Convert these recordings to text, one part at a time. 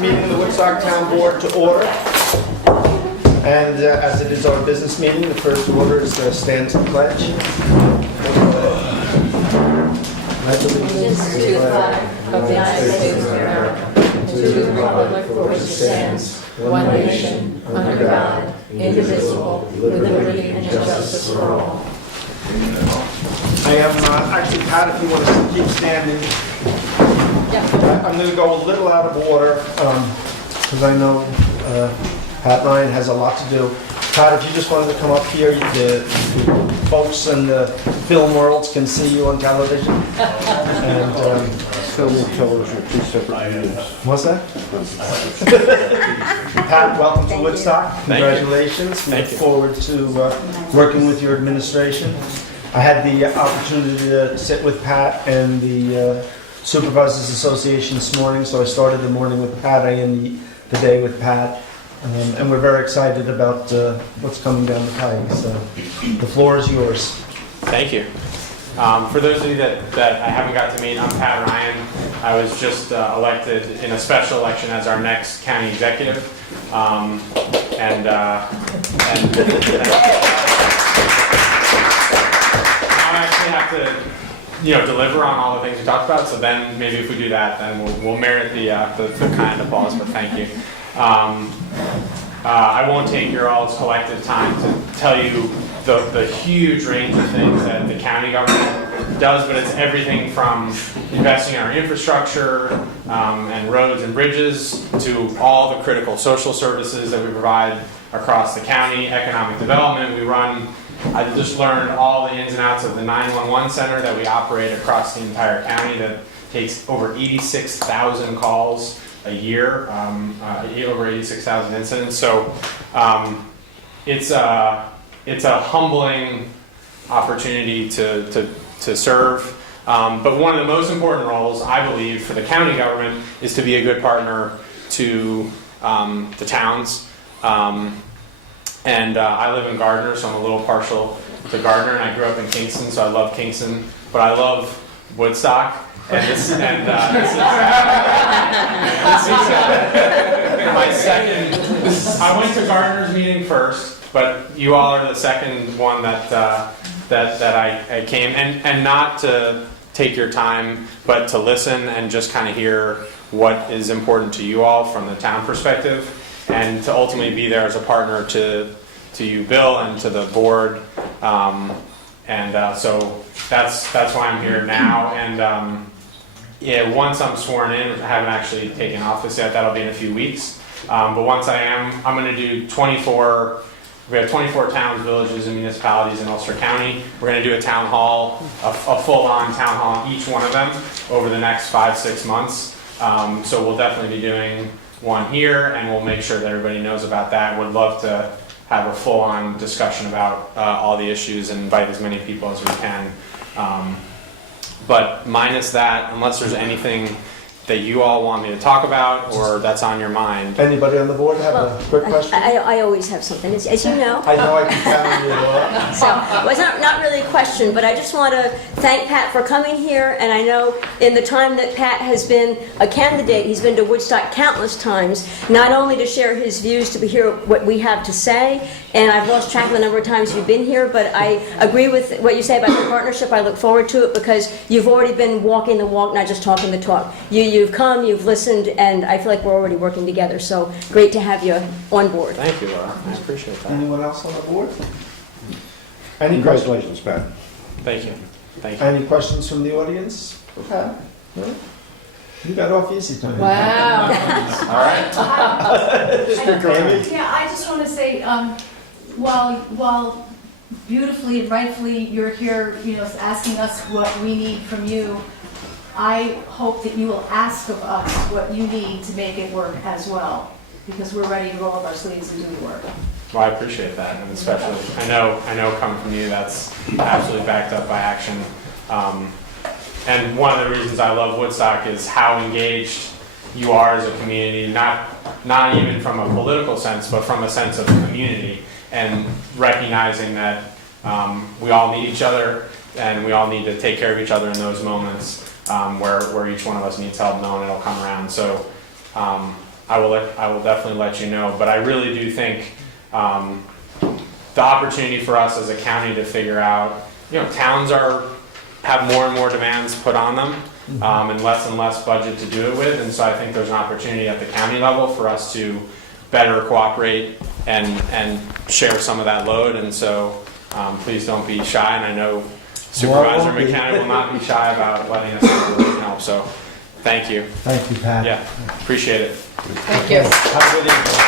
Meeting of the Woodstock Town Board to order. And as it is our business meeting, the first order is to stand to the pledge. Allegiance to the flag of the United States of America, to the republic for which it stands, one nation, under God, indivisible, with liberty and justice for all. I am, actually, Pat, if you want to keep standing. I'm going to go a little out of order, because I know Pat Ryan has a lot to do. Pat, if you just wanted to come up here, the folks in the film worlds can see you on television. And Film and television are two separate units. what's that? Pat, welcome to Woodstock. Congratulations. Thank you. Look forward to working with your administration. I had the opportunity to sit with Pat and the Supervisors Association this morning, so I started the morning with Pat. I end the day with Pat. And we're very excited about what's coming down the pike. So the floor is yours. Thank you. For those of you that I haven't got to meet, I'm Pat Ryan. I was just elected in a special election as our next county executive. I actually have to, deliver on all the things we talked about. So then maybe if we do that, then we'll merit the kind applause. But thank you. I won't take your all's collective time to tell you the huge range of things that the county government does, but it's everything from investing in our infrastructure and roads and bridges to all the critical social services that we provide across the county, economic development. I just learned all the ins and outs of the 911 center that we operate across the entire county that takes over 86,000 calls a year, over 86,000 incidents. So it's a humbling opportunity to serve. But one of the most important roles, I believe, for the county government is to be a good partner to the towns. I live in Gardner, so I'm a little partial to Gardner, and I grew up in Kingston, so I love Kingston, but I love Woodstock. And this is my second. I went to Gardner's meeting first, but you all are the second one that I came, and not to take your time, but to listen and just kind of hear what is important to you all from the town perspective, and to ultimately be there as a partner to you, Bill, and to the board. So that's why I'm here now. And once I'm sworn in, I haven't actually taken office yet. That'll be in a few weeks. But once I am, I'm going to do 24. We have 24 towns, villages, and municipalities in Ulster County. We're going to do a town hall, a full-on town hall in each one of them over the next 5-6 months. So we'll definitely be doing one here, and we'll make sure that everybody knows about that. Would love to have a full-on discussion about all the issues and invite as many people as we can. But minus that, unless there's anything that you all want me to talk about or that's on your mind. Anybody on the board have a quick question? I always have something, as you know. I know I can count on you, Laura. So, well, it's not really a question, but I just want to thank Pat for coming here. And I know in the time that Pat has been a candidate, he's been to Woodstock countless times, not only to share his views, to hear what we have to say. And I've lost track of the number of times you've been here, but I agree with what you say about the partnership. I look forward to it because you've already been walking the walk, not just talking the talk. You've come, you've listened, and I feel like we're already working together. So great to have you on board. Thank you, Laura. I appreciate that. Anyone else on the board? Any questions? Congratulations, Pat. Thank you. Thank you. Any questions from the audience for Pat? No? You got off easy tonight. Wow. All right. Amy? Yeah, I just want to say, while beautifully and rightfully you're here, asking us what we need from you, I hope that you will ask of us what you need to make it work as well, because we're ready to roll up our sleeves and do the work. Well, I appreciate that, and especially I know coming from you, that's absolutely backed up by action. And one of the reasons I love Woodstock is how engaged you are as a community, not even from a political sense, but from a sense of community, and recognizing that we all need each other, and we all need to take care of each other in those moments where each one of us needs help, knowing it'll come around. So I will definitely let you know. But I really do think the opportunity for us as a county to figure out, towns have more and more demands put on them, and less budget to do it with, and so I think there's an opportunity at the county level for us to better cooperate and share some of that load, and so please don't be shy, and I know Supervisor McKenna will not be shy about letting us know where we can help, so thank you. Thank you, Pat. Yeah, appreciate it. Thank you. Have a good evening.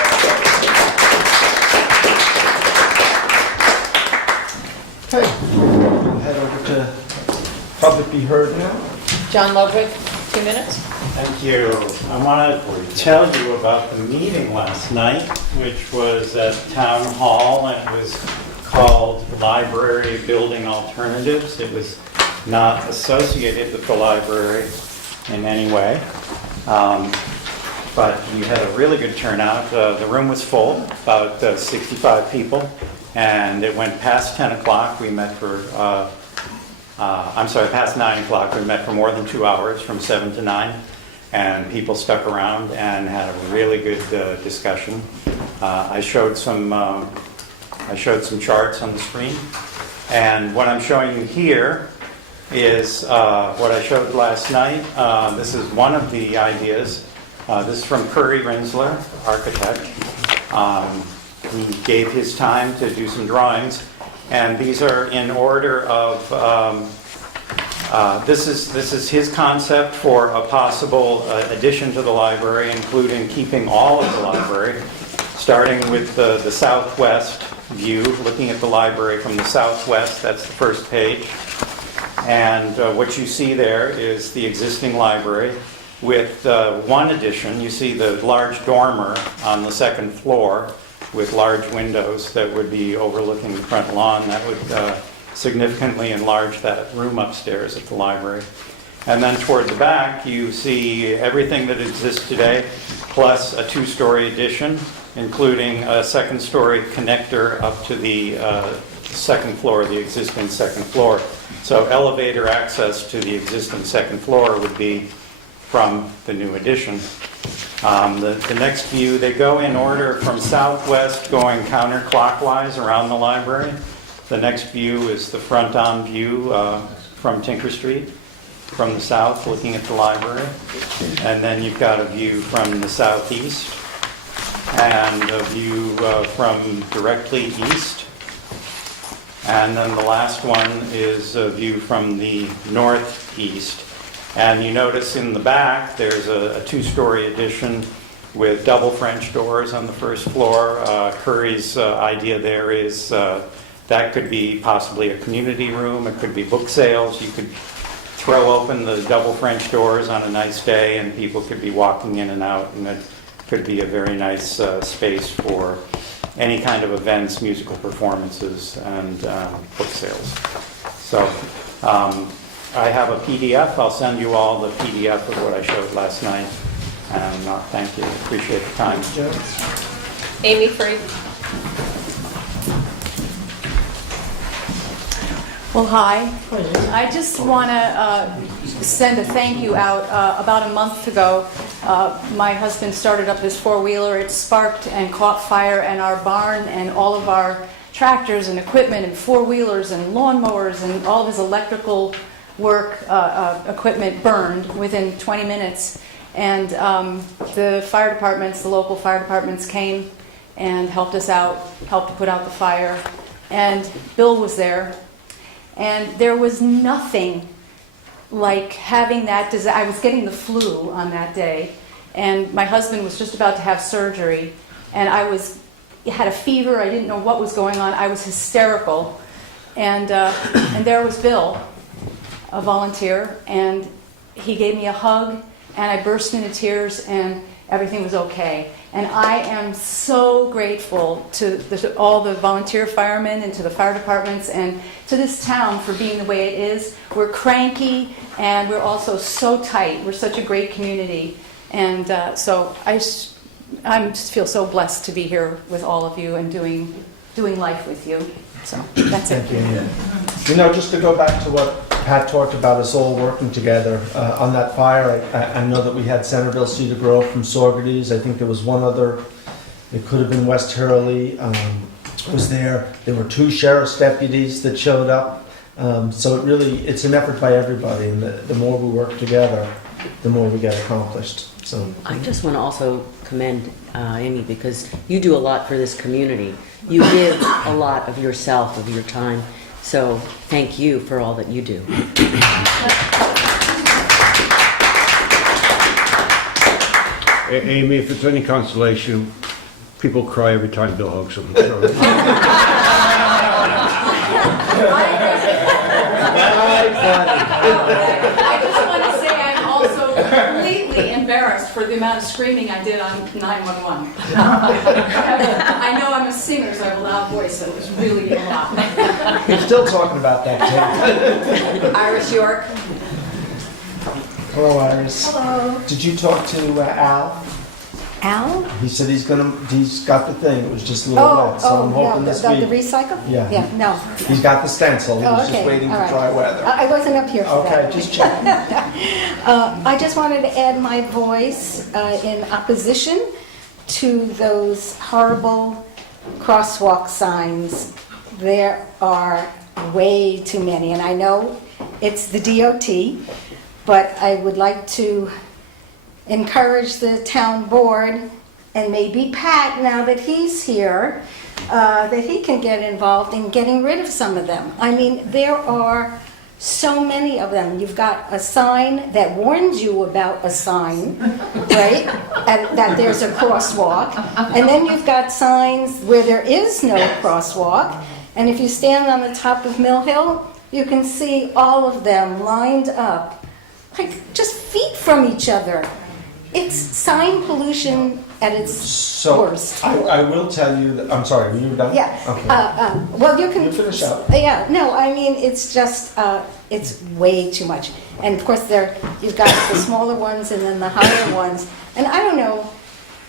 Okay, we'll head over to public be heard now. John Ludwig, 2 minutes. Thank you. I want to tell you about the meeting last night, which was at Town Hall, and it was called Library Building Alternatives. It was not associated with the library in any way, but we had a really good turnout. The room was full, about 65 people, and it went past 10 o'clock. We met for past 9 o'clock. We met for more than 2 hours, from 7 to 9, and people stuck around and had a really good discussion. I showed some charts on the screen, and what I'm showing you here is what I showed last night. This is one of the ideas. This is from Curry Rinsler, architect. He gave his time to do some drawings. And these are in order of, this is his concept for a possible addition to the library, including keeping all of the library, starting with the southwest view, looking at the library from the southwest. That's the first page. And what you see there is the existing library with one addition. You see the large dormer on the second floor, with large windows that would be overlooking the front lawn. That would significantly enlarge that room upstairs at the library. And then toward the back, you see everything that exists today, plus a 2-story addition, including a 2nd-story connector up to the second floor, the existing second floor. So elevator access to the existing second floor would be from the new addition. The next view, they go in order from southwest, going counterclockwise around the library. The next view is the front-on view from Tinker Street, from the south, looking at the library. And then you've got a view from the southeast, and a view from directly east. And then the last one is a view from the northeast. And you notice in the back, there's a 2-story addition with double French doors on the first floor. Curry's idea there is that could be possibly a community room. It could be book sales. You could throw open the double French doors on a nice day, and people could be walking in and out, and it could be a very nice space for any kind of events, musical performances, and book sales. So I have a PDF. I'll send you all the PDF of what I showed last night. And thank you. Appreciate the time. Amy Free. Well, hi. I just want to send a thank you out. About a month ago, my husband started up this 4-wheeler. It sparked and caught fire, and our barn and all of our tractors and equipment and 4-wheelers and lawnmowers and all of his electrical work equipment burned within 20 minutes. And the fire departments, the local fire departments came and helped us out, helped to put out the fire. And Bill was there. And there was nothing like having that disaster. I was getting the flu on that day, and my husband was just about to have surgery, and I had a fever. I didn't know what was going on. I was hysterical. And there was Bill, a volunteer, and he gave me a hug, and I burst into tears, and everything was okay. And I am so grateful to all the volunteer firemen and to the fire departments and to this town for being the way it is. We're cranky, and we're also so tight. We're such a great community. And so I just feel so blessed to be here with all of you and doing life with you. So that's it. Thank you. Just to go back to what Pat talked about us all working together on that fire. I know that we had Centerville Cedar Grove from Saugerties. I think there was one other, it could have been West Hurley, was there. There were 2 sheriff's deputies that showed up. So it's an effort by everybody, and the more we work together, the more we get accomplished. So I just want to also commend Amy, because you do a lot for this community. You give a lot of yourself, of your time. So thank you for all that you do. Amy, if it's any consolation, people cry every time Bill hugs them. So. I just want to say I'm also completely embarrassed for the amount of screaming I did on 911. I know I'm a singer, so I have a loud voice, so it was really a lot. we're still talking about that, Tim. Iris York. Hello, Iris. Hello. Did you talk to Al? Al? He said he's got the thing. It was just a little wet, so I'm hoping no, this the week. recycle? Yeah. Yeah, no. He's got the stencil. He Oh, was okay. just waiting All for right. dry weather. I wasn't up here for that. Okay, just checking. I just wanted to add my voice in opposition to those horrible crosswalk signs. There are way too many, and I know it's the DOT, but I would like to encourage the town board and maybe Pat, now that he's here, that he can get involved in getting rid of some of them. I mean, there are so many of them. You've got a sign that warns you about a sign, right? And that there's a crosswalk. And then you've got signs where there is no crosswalk. And if you stand on the top of Mill Hill, you can see all of them lined up, like just feet from each other. It's sign pollution at its So worst. I will tell you that, I'm sorry, were you done? Yeah. Okay. Well, you can. You finish up. Yeah. No, I mean it's just it's way too much. And of course, you've got the smaller ones and then the higher ones. And I don't know.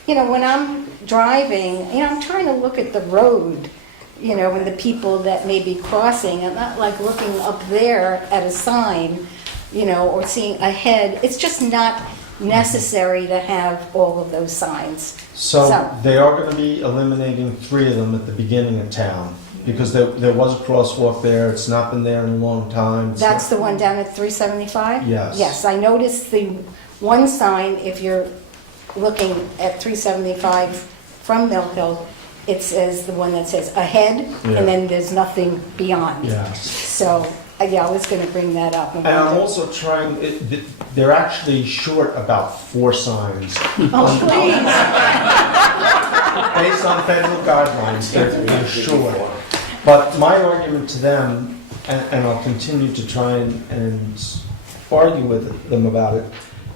You know, when I'm driving, I'm trying to look at the road. And the people that may be crossing. I'm not like looking up there at a sign. Or seeing ahead. It's just not necessary to have all of those signs. So they are going to be eliminating 3 of them at the beginning of town, because there was a crosswalk there. It's not been there in a long time. That's the one down at 375? Yes. Yes, I noticed the one sign, if you're looking at 375 from Mill Hill, it says the one that says ahead, Yeah. and then there's nothing beyond. Yes. So, yeah, I was going to bring that up. And I'm also trying, they're actually short about 4 signs. Oh, please. Based on federal guidelines, they're short. But my argument to them, and I'll continue to try and argue with them about it,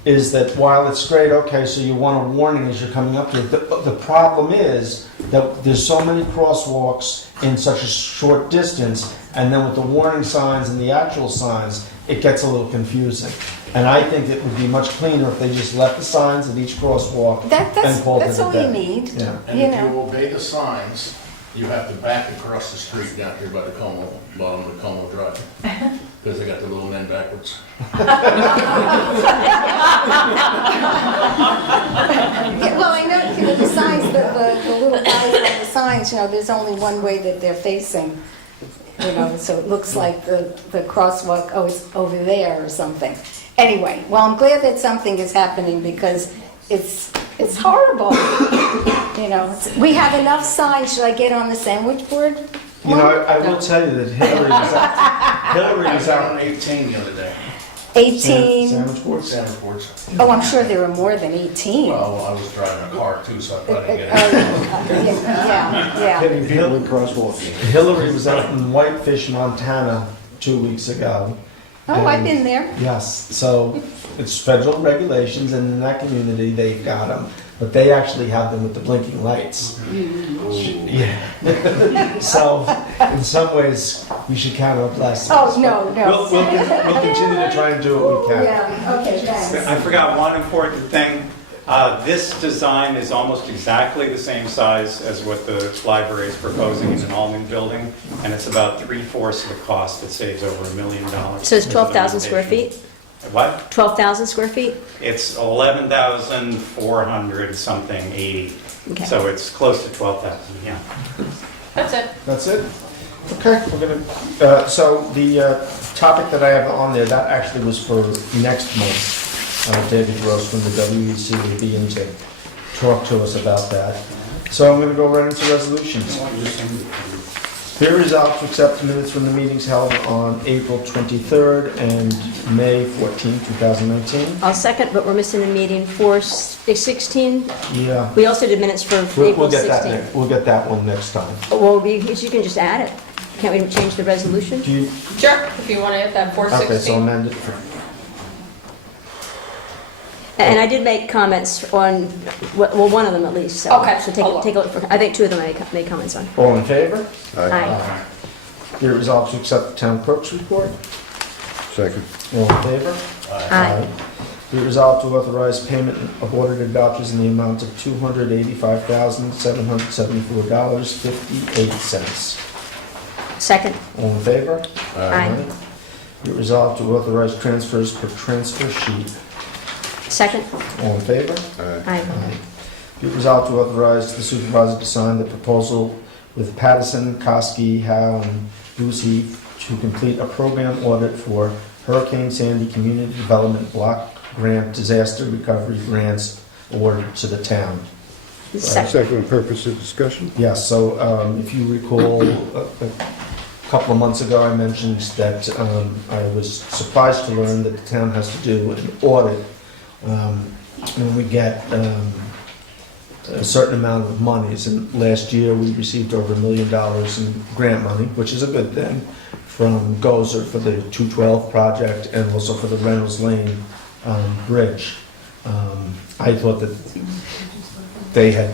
is that while it's great, okay, so you want a warning as you're coming up to it, the problem is that there's so many crosswalks in such a short distance, and then with the warning signs and the actual signs, it gets a little confusing. And I think it would be much cleaner if they just left the signs at each crosswalk and called it a That's all day. you need. Yeah. And if you obey the signs, you have to back across the street down here by the bottom of the Como Drive. Because they got the little men backwards. Yeah, well, I know the signs, the little guys on the signs, there's only one way that they're facing. So it looks like the crosswalk, it's over there or something. Anyway, well, I'm glad that something is happening because it's horrible. We have enough signs. Should I get on the sandwich board? I will tell you that Hillary was I out. found 18 the other day. 18. Sandwich boards? Sandwich boards. Oh, I'm sure there were more than 18. Well, I was driving a car too, so I thought I'd get it. Yeah. Hitting people in crosswalks. Hillary was out in Whitefish, Montana 2 weeks ago. Oh, I've been there. Yes, so it's federal regulations, and in that community, they've got them. But they actually have them with the blinking lights. Yeah. So, in some ways, we should count our blessings. Oh, no. We'll continue to try and do what we can. Yeah, okay, thanks. I forgot one important thing. This design is almost exactly the same size as what the library is proposing in an all-new building, and it's about 3/4 of the cost. That saves over $1 million. So it's 12,000 square feet? What? 12,000 square feet? It's 11,400 something, 80. Okay. So it's close to 12,000, yeah. That's it. That's it? Okay, we're gonna, so the topic that I have on there, that actually was for next month. David Rose from the WEC will be in to talk to us about that. So I'm gonna go right into resolutions. Be resolved to accept the minutes from the meetings held on April 23rd and May 14th, 2019. I'll second, but we're missing a meeting for 16. Yeah. We also did minutes for We'll April get that 16. next, we'll get that one next time. Well, you can just add it. Can't we change the resolution? Do you, Sure, if you want to hit that okay, so 416. amend it. And I did make comments on, well, one of them at least, so. Okay, So I'll look. take a look. I think two of them I made comments on. All in favor? Aye. Be it resolved to accept the town clerk's report. Second. All in favor? Aye. Be it resolved to authorize payment of audited vouchers in the amount of $285,774.58. Second. All in favor? Aye. Be it resolved to authorize transfers per transfer sheet. Second. All in favor? Aye. Be it resolved to authorize the supervisor to sign the proposal with Pattison, Koski, Howe, and Busey to complete a program audit for Hurricane Sandy Community Development Block Grant Disaster Recovery Grants awarded to the town. Second. Second purpose of discussion? Yes, so if you recall, a couple of months ago, I mentioned that I was surprised to learn that the town has to do an audit when we get a certain amount of monies. And last year, we received over $1 million in grant money, which is a good thing, from Gozer for the 212 project and also for the Reynolds Lane bridge. I thought that they had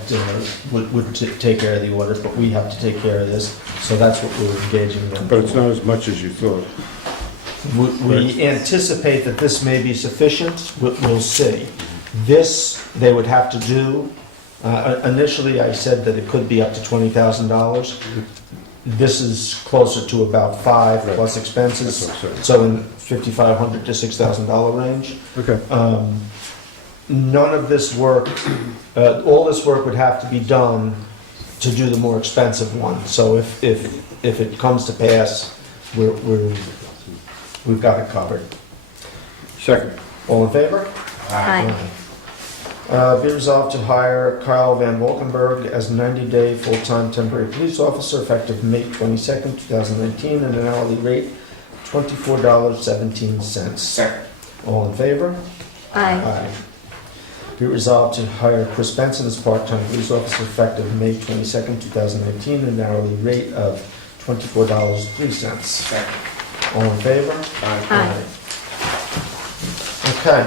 would take care of the audit, but we have to take care of this, so that's what we're engaging them. But it's not as much as you thought. We anticipate that this may be sufficient. We'll see. This, they would have to do, initially I said that it could be up to $20,000. This is closer to about $5,000 plus expenses, That's what I'm saying. so in $5,500 to $6,000 range. Okay. None of this work, all this work would have to be done to do the more expensive one. So if it comes to pass, we've got it covered. Second. All in favor? Aye. Be resolved to hire Kyle Van Valkenburg as 90-day full-time temporary police officer effective May 22nd, 2019, at an hourly rate $24.17. Second. All in favor? Aye. Be resolved to hire Chris Benson as part-time police officer effective May 22nd, 2019, at an hourly rate of $24.03. Second. All in favor? Aye. Okay.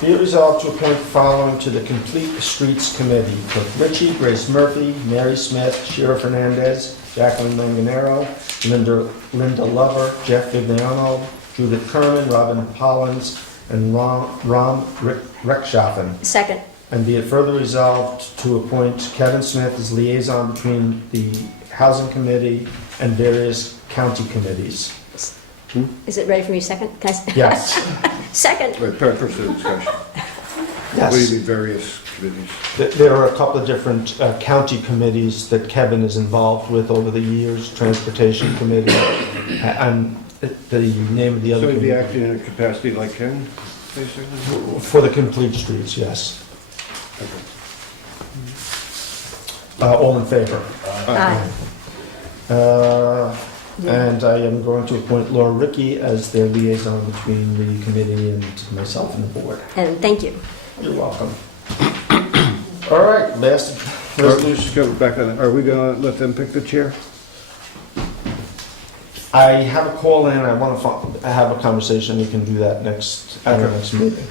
Be it resolved to appoint the following to the Complete Streets Committee: Kirk Ritchie, Grace Murphy, Mary Smith, Shira Fernandez, Jacqueline Manganero, Linda Lover, Jeff Vigliano, Judith Kerman, Robin Hollins, and Ram Reckschaffen. Second. And be it further resolved to appoint Kevin Smith as liaison between the Housing Committee and various county committees. Is it ready for me second? Can I s- Yes. Second. Wait, purpose of discussion. What do you mean various committees? There are a couple of different county committees that Kevin is involved with over the years, Transportation Committee, and the name of the So other you'd be committee. acting in a capacity like Ken, basically? For the Complete Streets, yes. All in favor? Aye. And I am going to appoint Laura Ricky as their liaison between the committee and myself and the board. And thank you. You're welcome. All right, last resolution. Just go back on, are we gonna let them pick the chair? I have a call in, I want to have a conversation, we can do that at our next meeting.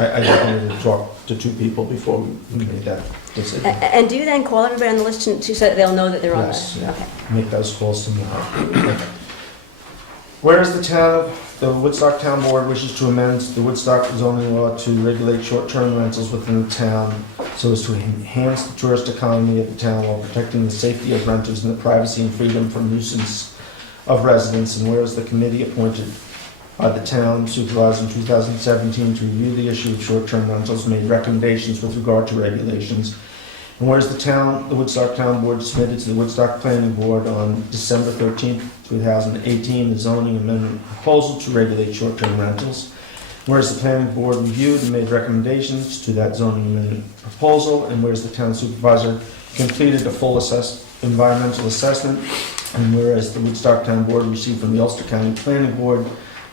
I just wanted to talk to two people before we made that decision. And do you then call everybody on the list so that they'll know that they're on Yes, the? yeah. Okay. Make those calls tomorrow. Whereas the town of the Woodstock Town Board wishes to amend the Woodstock zoning law to regulate short-term rentals within the town so as to enhance the tourist economy of the town while protecting the safety of renters and the privacy and freedom from nuisance of residents. And whereas the committee appointed by the town supervisor in 2017 to review the issue of short-term rentals made recommendations with regard to regulations. And whereas the Woodstock Town Board submitted to the Woodstock Planning Board on December 13, 2018, the zoning amendment proposal to regulate short-term rentals. Whereas the Planning Board reviewed and made recommendations to that zoning amendment proposal, and whereas the town supervisor completed a full environmental assessment, and whereas the Woodstock Town Board received from the Ulster County Planning Board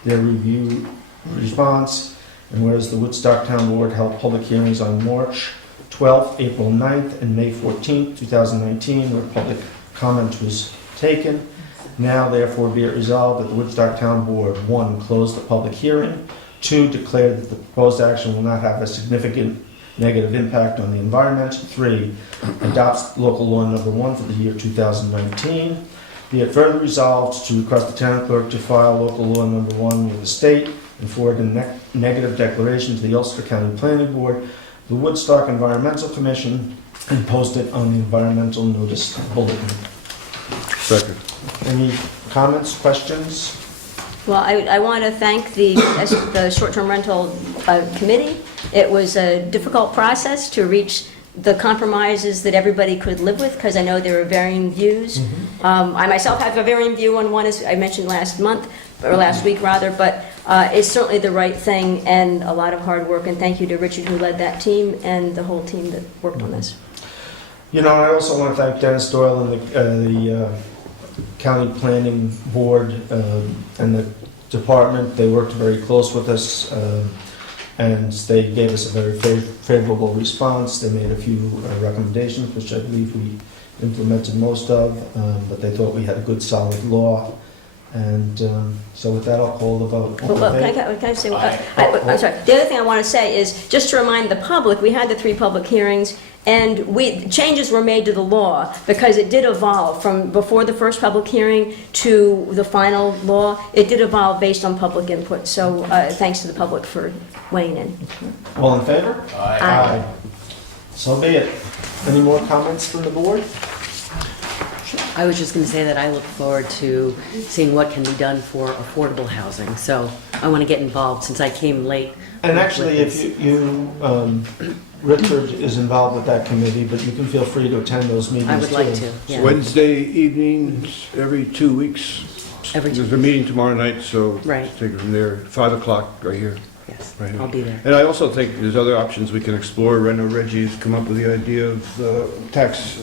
their review response, and whereas the Woodstock Town Board held public hearings on March 12th, April 9th, and May 14th, 2019, where public comment was taken. Now, therefore, be it resolved that the Woodstock Town Board, 1, close the public hearing, 2, declare that the proposed action will not have a significant negative impact on the environment, 3, adopts local law number 1 for the year 2019. Be it further resolved to request the town clerk to file local law number 1 with the state and forward a negative declaration to the Ulster County Planning Board, the Woodstock Environmental Commission, and post it on the environmental notice bulletin. Second. Any comments, questions? Well, I want to thank the short-term rental committee. It was a difficult process to reach the compromises that everybody could live with, because I know there are varying views. I myself have a varying view on one, as I mentioned last week rather, but it's certainly the right thing and a lot of hard work, and thank you to Richard who led that team and the whole team that worked on this. You know, I also want to thank Dennis Doyle and the County Planning Board and the department. They worked very close with us, and they gave us a very favorable response. They made a few recommendations, which I believe we implemented most of, but they thought we had a good, solid law. And so with that, I'll call the vote. Well, can I say, I'm sorry. The other thing I want to say is, just to remind the public, we had the 3 public hearings, and changes were made to the law because it did evolve from before the first public hearing to the final law. It did evolve based on public input, so thanks to the public for weighing in. All in favor? Aye. So be it. Any more comments from the board? I was just going to say that I look forward to seeing what can be done for affordable housing. So I want to get involved since I came late. And actually, if Richard is involved with that committee, but you can feel free to attend those meetings too. I would like to, yeah. Wednesday evenings, every 2 weeks. There's a meeting tomorrow night, so Right. take it from there. 5 o'clock right here. Yes, Right. I'll be there. And I also think there's other options we can explore. I know Reggie's come up with the idea of tax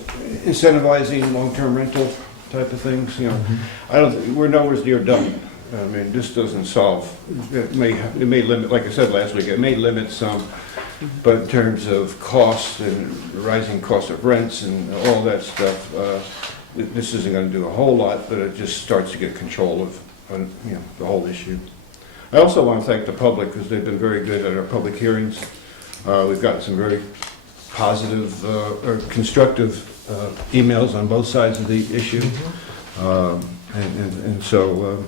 incentivizing long-term rental type of things, you know. We're nowhere near done. I mean, this doesn't solve, it may limit, like I said last week, it may limit some, but in terms of costs and rising cost of rents and all that stuff, this isn't going to do a whole lot, but it just starts to get control of, the whole issue. I also want to thank the public because they've been very good at our public hearings. We've gotten some very positive or constructive emails on both sides of the issue. And so,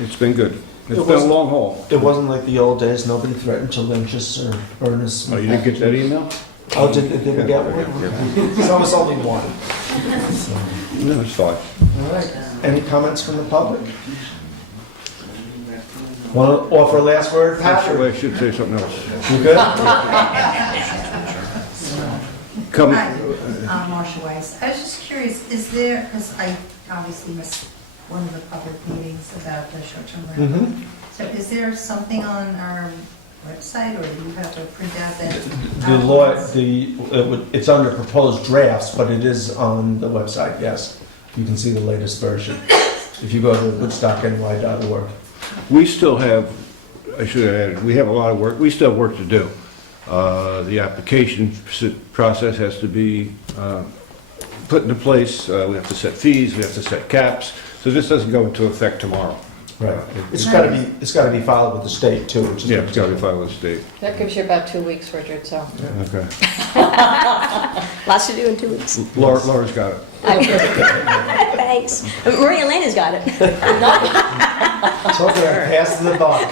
it's been good. It's been a long haul. It wasn't like the old days, nobody threatened to lynch us or burn us. Oh, you didn't get that email? Oh, did we get one? So it was only one. No, it's fine. All right. Any comments from the public? Want to offer a last word, Pat? Actually, I should say something else. You good? Come. Hi, I'm Marsha Weiss. I was just curious, is there, because I obviously missed one of the public meetings about the short-term rental. So is there something on our website, or do you have to print out that? The law, it's under proposed drafts, but it is on the website, yes. You can see the latest version if you go to woodstockny.org. We still have, I should have added, we have a lot of work, we still have work to do. The application process has to be put into place. We have to set fees, we have to set caps. So this doesn't go into effect tomorrow. Right. It's got to be filed with the state too. Which is Yeah, it's got to be filed with the state. That gives you about 2 weeks, Richard, so. Okay. Lots to do in 2 weeks. Laura's got it. Thanks. Maria Elena's got it. Talking of passing the buck.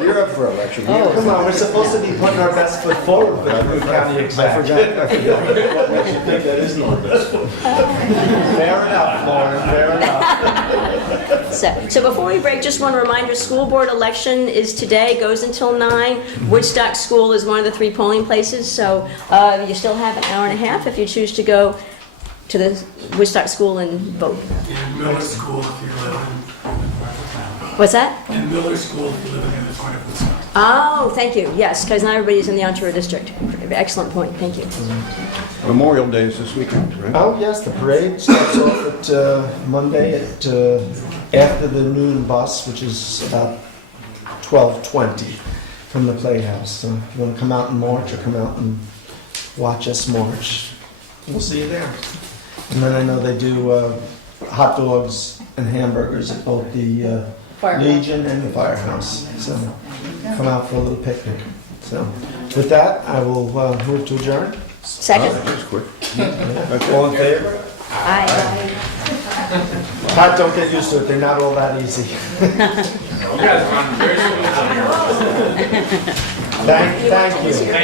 You're up for election. Oh. Come on, we're supposed to be putting our best foot forward for the county I executive. forgot. I think that is not best foot. Fair enough, Lauren, fair enough. So before we break, just one reminder, school board election is today, goes until 9. Woodstock School is one of the 3 polling places, so you still have an hour and a half if you choose to go to the Woodstock School and vote. In Miller School, if you live in part of town. What's that? In Miller School, if you live in the part of Woodstock. Oh, thank you, yes, because not everybody's in the Ontario District. Excellent point, thank you. Memorial Day is this weekend, right? Oh, yes, the parade starts off at Monday at after the noon bus, which is about 12:20 from the Playhouse. So if you want to come out and march or come out and watch us march, we'll see you there. And then I know they do hot dogs and hamburgers at both the Legion and the Firehouse. So come out for a little picnic. So with that, I will move to adjourn. Second? That's quick. All in favor? Aye. Pat, don't get used to it. They're not all that easy. You guys have gone very smooth on here. Thank you.